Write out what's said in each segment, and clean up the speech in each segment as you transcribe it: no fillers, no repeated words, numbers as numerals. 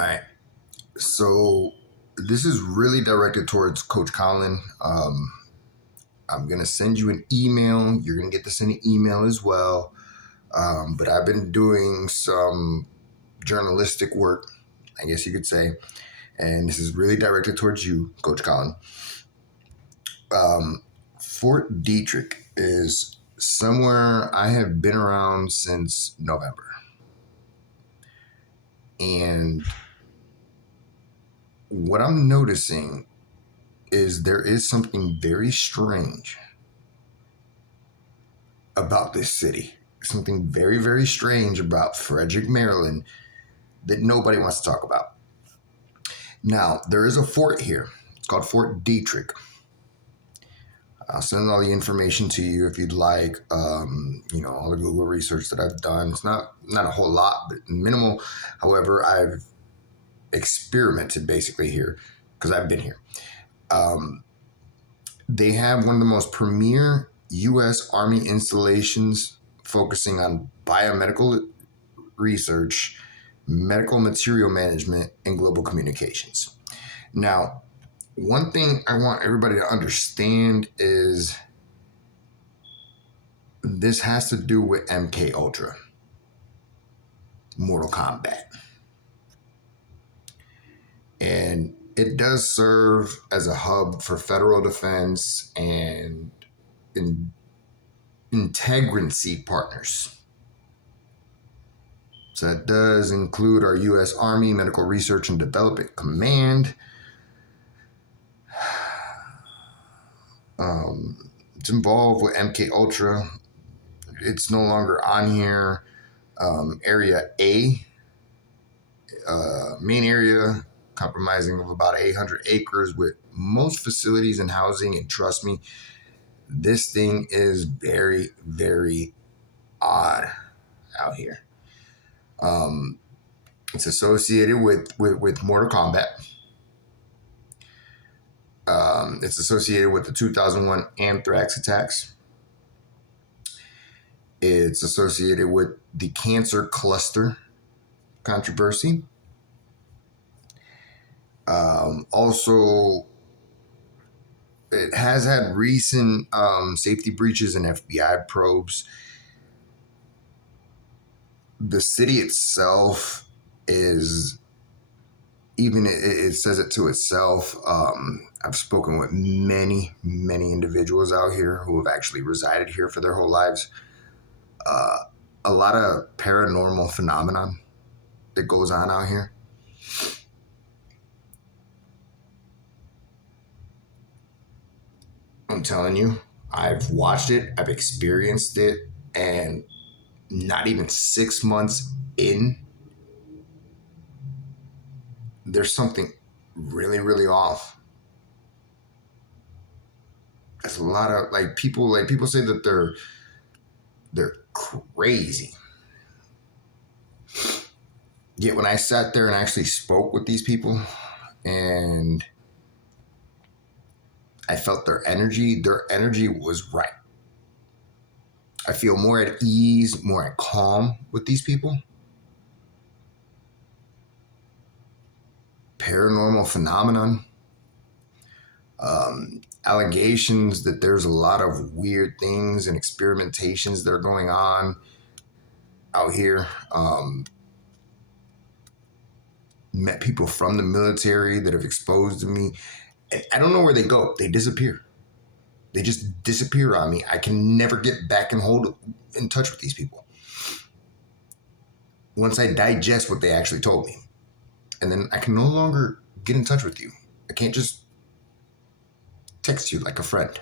All right. So this is really directed towards Coach Colin. I'm going to send you an email. You're going to get this in an email as well. But I've been doing some journalistic work, I guess you could say. And this is really directed towards you, Coach Colin. Fort Detrick is somewhere I have been around since November. And what I'm noticing is there is something very strange about this city. Something very, very strange about Frederick, Maryland that nobody wants to talk about. Now, there is a fort here. It's called Fort Detrick. I'll send all the information to you if you'd like. All the Google research that I've done. It's not a whole lot, but minimal. However, I've experimented basically here because I've been here. They have one of the most premier U.S. Army installations focusing on biomedical research, medical material management, and global communications. Now, one thing I want everybody to understand is this has to do with MK Ultra, Mortal Kombat. And it does serve as a hub for federal defense and integrancy partners. So that does include our U.S. Army Medical Research and Development Command. It's involved with MK Ultra. It's no longer on here. Area A, main area comprising of about 800 acres with most facilities and housing. And trust me, this thing is very, very odd out here. It's associated with Mortal Kombat. It's associated with the 2001 anthrax attacks. It's associated with the cancer cluster controversy. Also, it has had recent safety breaches and FBI probes. The city itself is, even it says it to itself. I've spoken with many, many individuals out here who have actually resided here for their whole lives. A lot of paranormal phenomenon that goes on out here. I'm telling you, I've watched it, I've experienced it, and not even 6 months in, there's something really, really off. There's a lot of people say that they're crazy. Yet when I sat there and actually spoke with these people and I felt their energy was right. I feel more at ease, more at calm with these people. Paranormal phenomenon. Allegations that there's a lot of weird things and experimentations that are going on out here. Met people from the military that have exposed to me. And I don't know where they go. They disappear. They just disappear on me. I can never get back and hold in touch with these people. Once I digest what they actually told me. And then I can no longer get in touch with you. I can't just text you like a friend.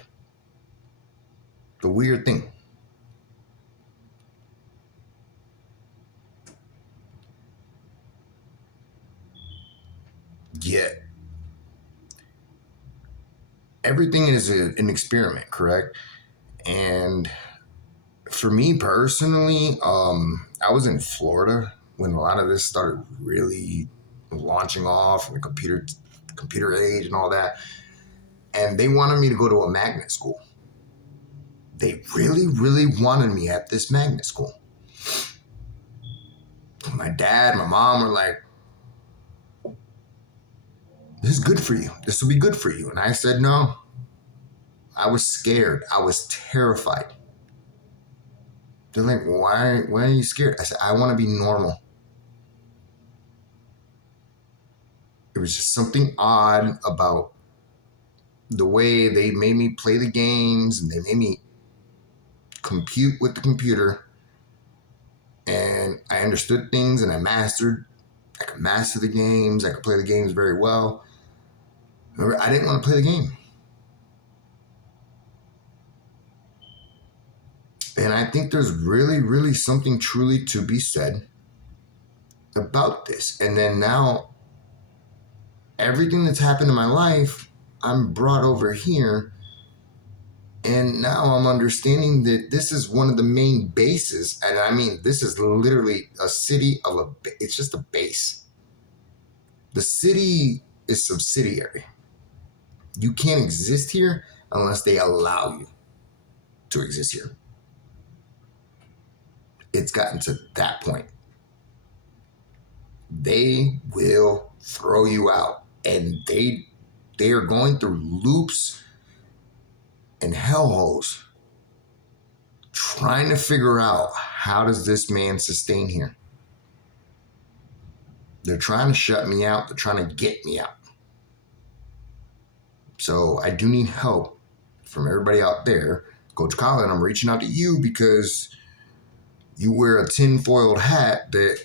The weird thing. Yet, everything is an experiment, correct? And for me personally, I was in Florida when a lot of this started really launching off, the computer age and all that. And they wanted me to go to a magnet school. They really, really wanted me at this magnet school. My dad, my mom were like, this is good for you. This will be good for you. And I said, no. I was scared. I was terrified. They're like, why are you scared? I said, I want to be normal. It was just something odd about the way they made me play the games, and they made me compute with the computer. And I understood things, and I could master the games. I could play the games very well. I didn't want to play the game. And I think there's really, really something truly to be said about this. And then now, everything that's happened in my life, I'm brought over here. And now I'm understanding that this is one of the main bases. And I mean, this is literally a city it's just a base. The city is subsidiary. You can't exist here unless they allow you to exist here. It's gotten to that point. They will throw you out, and they are going through loops and hellholes trying to figure out, how does this man sustain here? They're trying to shut me out. They're trying to get me out. So I do need help from everybody out there. Coach Colin, I'm reaching out to you because you wear a tinfoiled hat that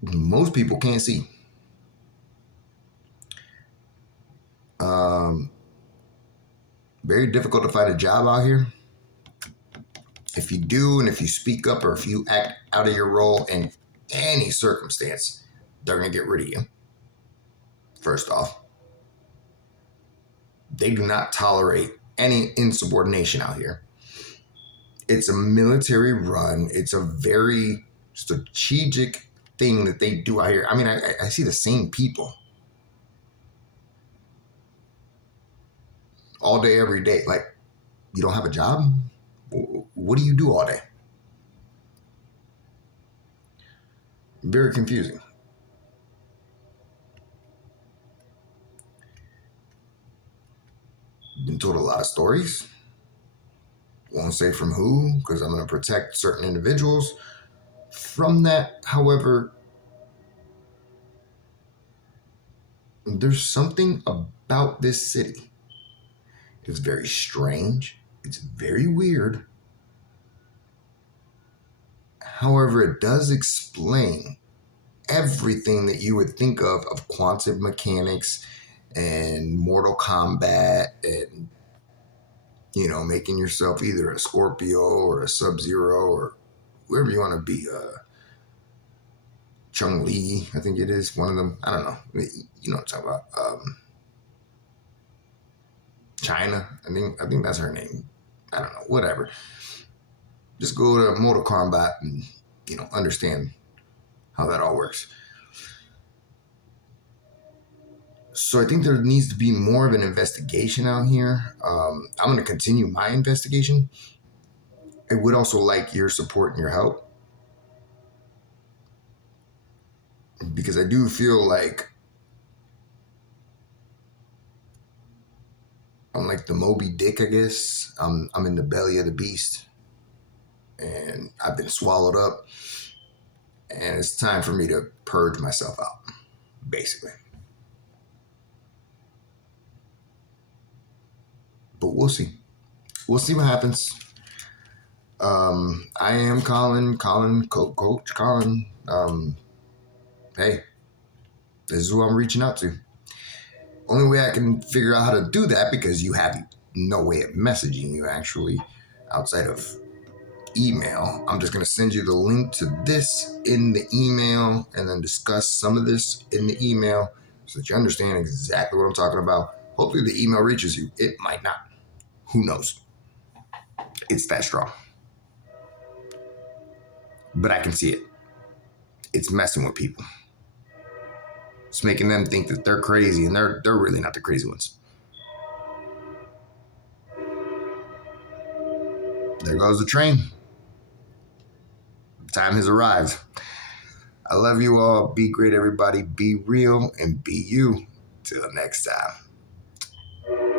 most people can't see. Very difficult to find a job out here. If you do, and if you speak up, or if you act out of your role in any circumstance, they're going to get rid of you. First off, they do not tolerate any insubordination out here. It's a military run. It's a very strategic thing that they do out here. I mean, I see the same people all day, every day. Like, you don't have a job? What do you do all day? Very confusing. Been told a lot of stories. Won't say from who, because I'm going to protect certain individuals from that. However, there's something about this city. It's very strange. It's very weird. However, it does explain everything that you would think of quantum mechanics and Mortal Kombat, and, you know, making yourself either a Scorpio or a Sub-Zero or whoever you want to be. Chung-Li, I think it is, one of them. I don't know. You know what I'm talking about. China, I think that's her name. I don't know, whatever. Just go to Mortal Kombat and, you know, understand how that all works. So I think there needs to be more of an investigation out here. I'm going to continue my investigation. I would also like your support and your help, because I do feel like I'm like the Moby Dick, I guess. I'm in the belly of the beast, and I've been swallowed up, and it's time for me to purge myself out, basically. But we'll see. We'll see what happens. I am Coach Colin. Hey, this is who I'm reaching out to. Only way I can figure out how to do that, because you have no way of messaging you actually outside of email. I'm just going to send you the link to this in the email, and then discuss some of this in the email so that you understand exactly what I'm talking about. Hopefully the email reaches you. It might not. Who knows? It's that strong. But I can see it. It's messing with people. It's making them think that they're crazy, and they're really not the crazy ones. There goes the train. Time has arrived. I love you all. Be great, everybody. Be real and be you. Till next time.